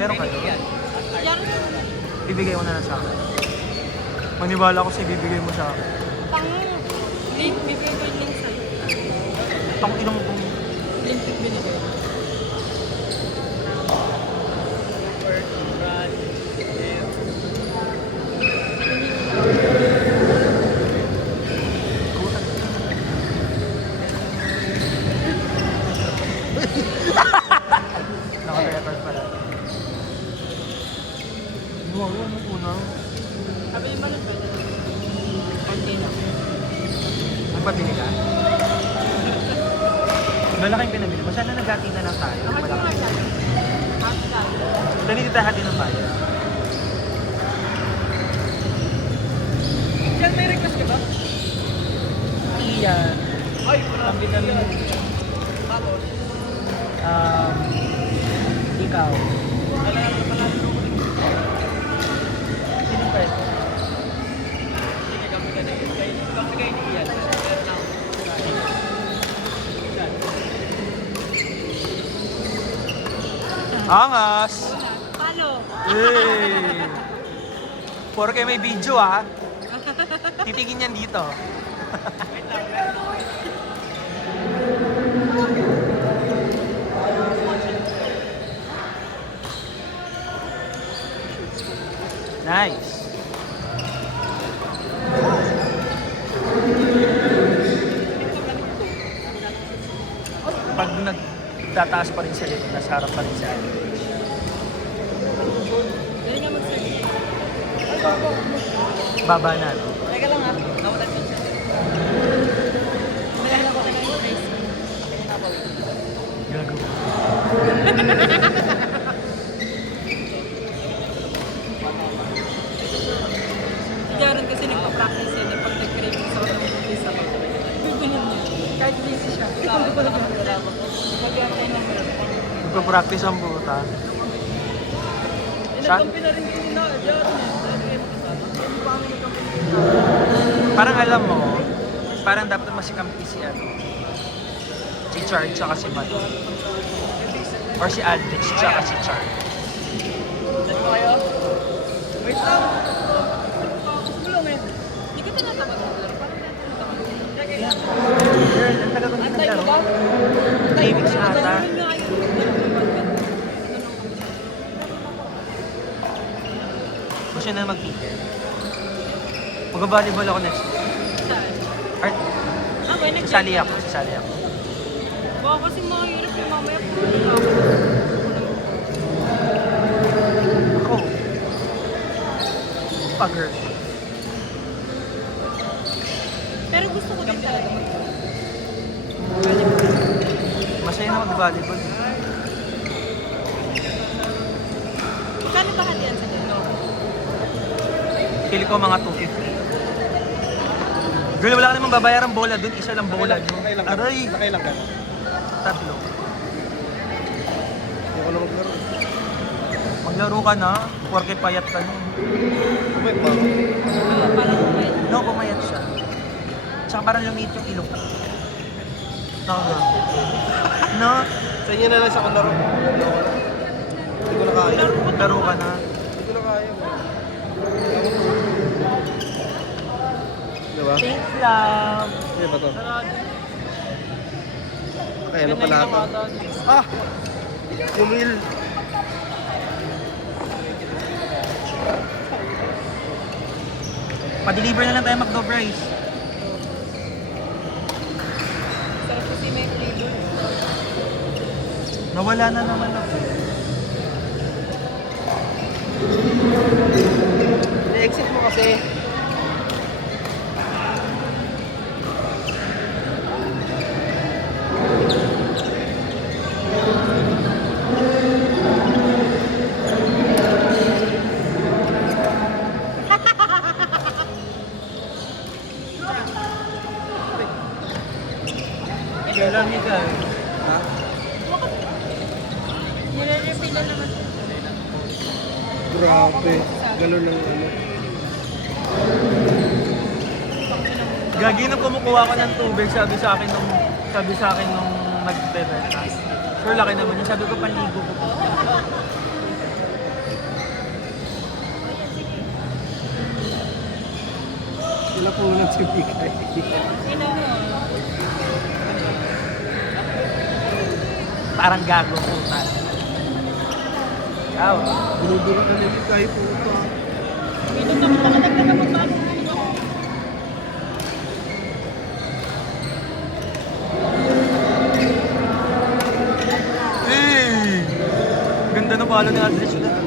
Meron kayo? Yan. Ibigay mo na lang sa akin. Maniwala ko sa ibibigay mo sa akin. Pang link, bibigay ko yung link sa'yo. Pang inong kong... Link yung binigay. Naka-record pala. Wow, ano po na? Sabi yung balot pwede. Konti lang. Ang pabili ka? Malaking pinabili mo. Sana nagati na lang tayo. Bakit mo nga siya? Hati lang. Dali kita hati ng bayan. Diyan may request ka ba? Iyan. Ay, Kami namin. Tapos? Ikaw. Sino pa ito? Sige, kami ka na yun. Kami kayo ni Ian. Angas! Palo! Hey! Porke may video ah. Titigin yan dito. Nice. Pag nagtataas pa rin sa likod, nasa harap pa rin sa akin. Dali nga mag-search. Baba na, no? Teka lang ha. Nawalan ko siya. Naghahanap ako ng face. Gagawa. Diyan kasi nagpa-practice yan. Pag nag-crave sa mga umpisa ko. Gugunin niya. Kahit busy siya. Ito ko lang ang drama ko. Mag-apply ng meron. Magpa-practice ang puta. Nagkampi na rin din na. Diyan. Parang alam mo, parang dapat masikampi si ano. Si Char tsaka si Mad. Or si Aldrich tsaka si Char. Saan kayo? Wait lang. Sulong eh. Hindi ka tinatabag mo laro. Parang tinatabag. Girl, ang taga kong Antay mo laro. ba? Davis ata. Gusto na mag-peter. Mag-volleyball ako next week. Saan? Art, Ah, may nag- sasali ako, sasali ako. Baka kasi mahirap yung mamaya puro ako. Ako. Pag-girl. Pero gusto ko din talaga mag Masaya na mag-volleyball. Kano ba hatiyan sa dito? Pili ko mga 250. Girl, wala ka namang babayarang bola dun. Isa lang bola nyo. Aray! Nakailang ka na? Tatlo. Hindi ko na maglaro. Maglaro ka na. Porke payat ka nun. Wait ba? Parang okay. No, pumayat siya. Tsaka parang lumiit yung ilong. Nakagano. No? Sa inyo na lang sa kalaro. Hindi ko na kaya. Maglaro ka na. Hindi ko na kaya. Diba? Thanks, love. Hindi ba to? Okay, ano pala ito? Ah! Yumil! Pa-deliver na lang tayo McDo Fries. Sarap kasi may flavor. Nawala na naman ako. I-exit mo kasi. Kailan niya ka? Ha? Nire-refill na naman. Grabe. Galon ng ano. Gagi nung kumukuha ko ng tubig, sabi sa akin nung nagbe-breakfast. Sure, laki naman yun. Sabi ko, panligo ko. Sila po lang si Bigay. Sino mo? Parang gago po. Ikaw. Binuburo ka ni Bigay po ito. Sino ka makakagdag na magbago dito? Ganda ng palo ni Aldrich na.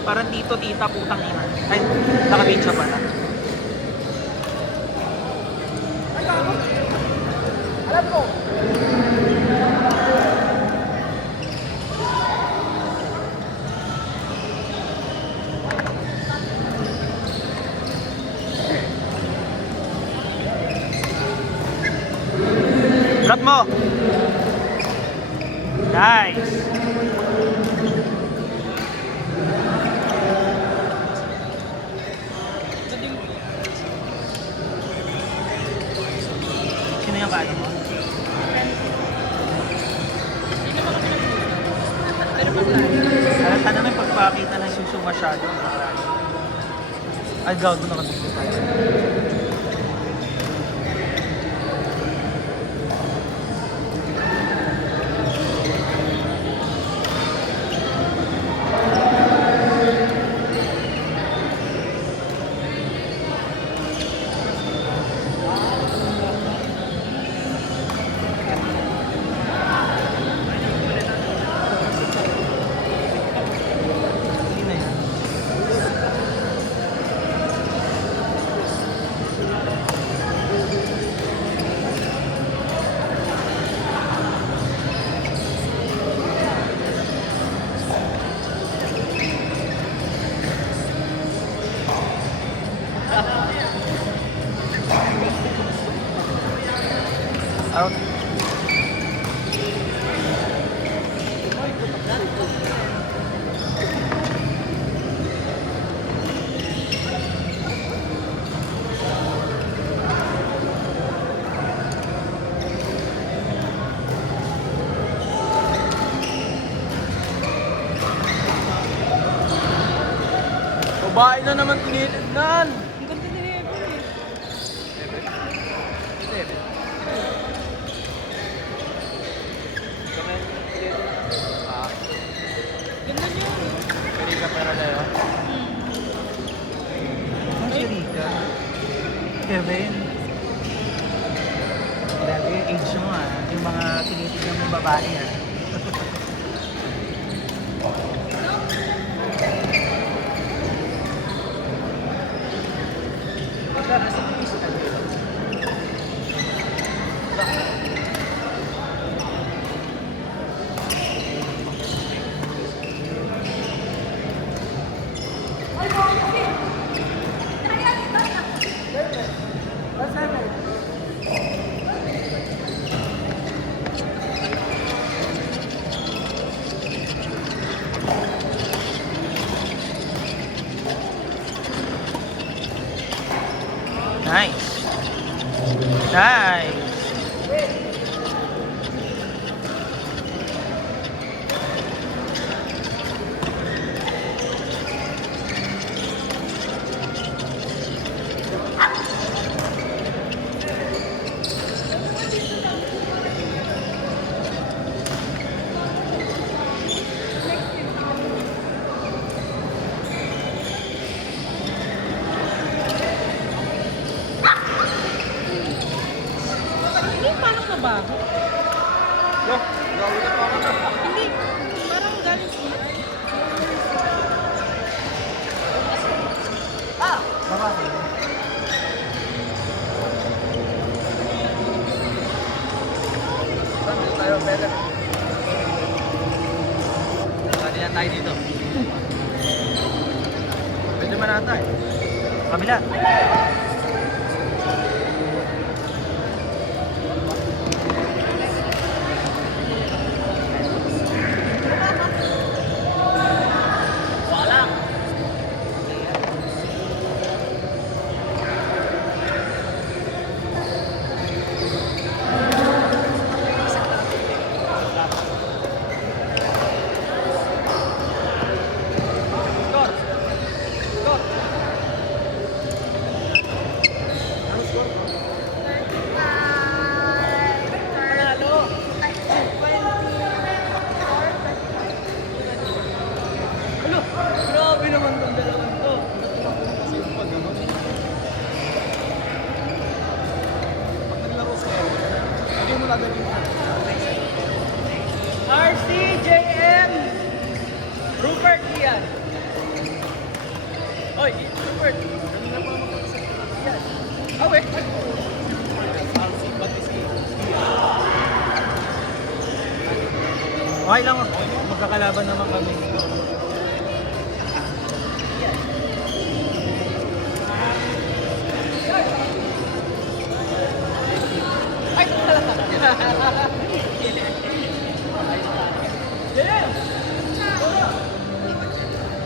Parang dito, tita, putang ina. Ay, naka-video pala. Shot mo! Nice! Sino yung kaya mo? Pero pag-live. Halata naman pagpakita ng suso masyado. Ay, gaw, doon nakabigyo tayo. Sino yan? Out. Babae na naman tinitignan. Ang ganda ni Hebo eh. Ganda niya. Erika pera tayo. Ano si Rika? Kevin? Grabe yung age mo ah. Yung mga tinitignan mong babae ah. Nice. Nice. Hindi, paano mabago? Hindi, parang galing siya. Babae. Tayo, pera. Sali na tayo dito. Pwede man ata eh. Kabila. Grabe naman tong dalawang to. Kasi yung pag ano, pag naglaro sa'yo, hindi mo lalagyan mo. RCJM! Rupert Ian. Oy, Rupert. Kanina pa mag-isip. Ian. Awe. Okay lang, magkakalaban naman kami. Ay, talaga. Yeah.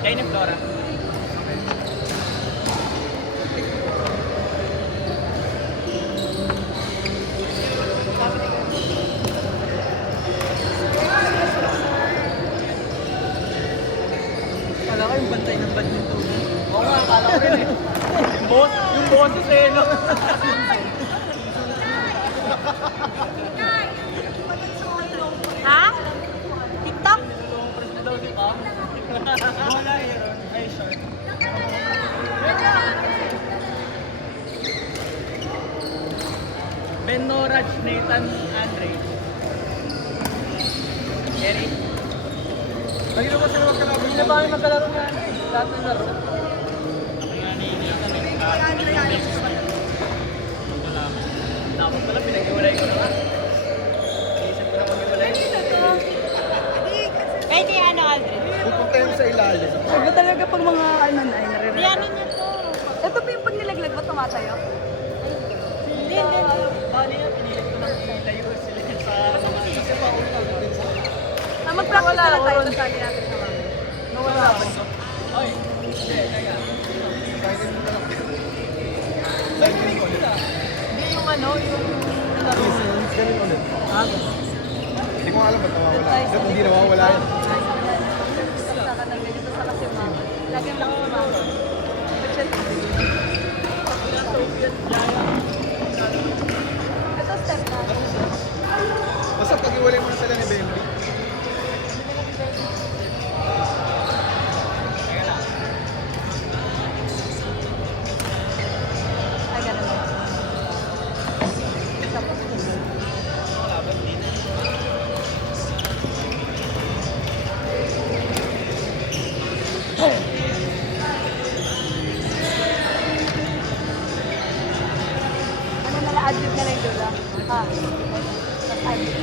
Kayo ni Flora. Kala ko yung bantay ng badminton. Oo nga, kala ko rin eh. Yung boses eh, no? Ha? TikTok? Wala yun. Ay, short. Ben Noraj, Nathan, Andre. Eric. Lagi naman sila magkalaban. Hindi na ba kami magkalaro nga, Andre? Lahat ng laro. Dapat pala, pinag-iwalay ko na nga. Isip ko na pag-iwalay. Eh, di ano, Aldrin? Pupunta yun sa ilalim. Iba talaga pag mga ano na ay naririnig. Riyanin niyo to. Ito pa yung pag nilaglag mo, tumatayo? Hindi, hindi. Bali yan, pinilit ko na tayo sila sa mga kasi paul na. Mag-practice na lang tayo. Tapos lagi natin sa mga. Nawala ako. Oy, hindi, teka. Cycling ulit. Hindi yung ano, yung laro. Ganun ulit. Ah, Hindi ko alam ba't nawawala. Kasi hindi nawawala yun. Sa ka ng ganito sa kasi mama. Lagi lang sa mama. Ito step na. Basta pag-iwalay mo na sila ni Bentley. Ay, ganun lang. Ano na lang, admit na lang yung dula. Ha? Tapos admit.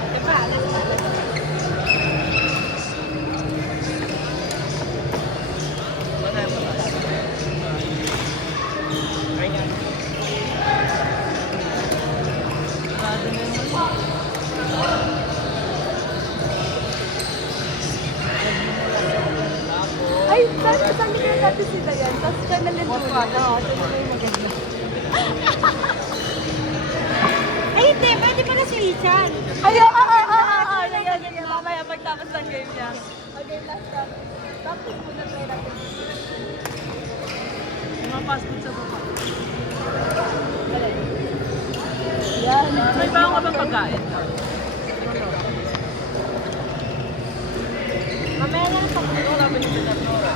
Diba? Ay, saan ka natin si Dayan? Tapos siya na lindula. Oo, siya na yung maganda. Ay, hindi. Pwede pala si Richard. Ay, oo. Ganyan. Mamaya pagtapos ng game niya. Okay, last time. Practice muna try natin. yung mga fast food sa baba. Yan. May bago ka bang pagkain? Mamaya na lang pag Wala ba yung Nora?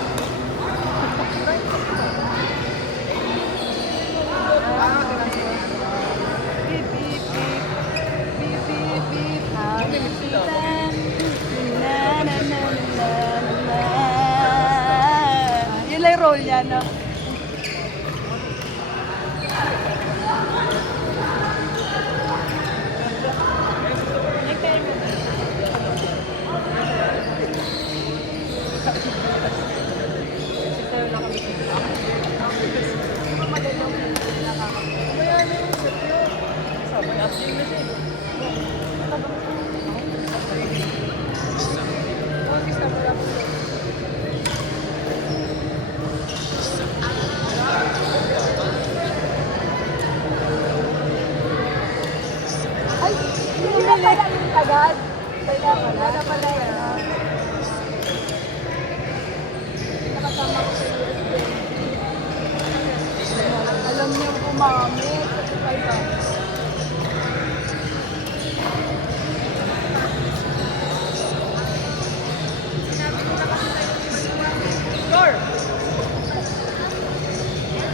Beep, beep, beep. Beep, beep, beep. Happy season. Na, na, na, na, na, na. Yun lang yung role niya, no? Mami. 35 ba? Score!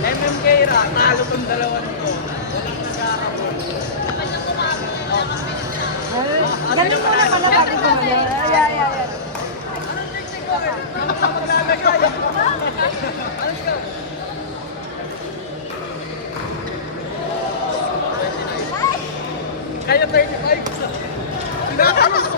MMK ra, talo tong dalawa nito. Walang nagkakabot. Ganun mo naman ang ating pamilya. Yeah. Maglalagay. Kaya 35. Sinabi mo sa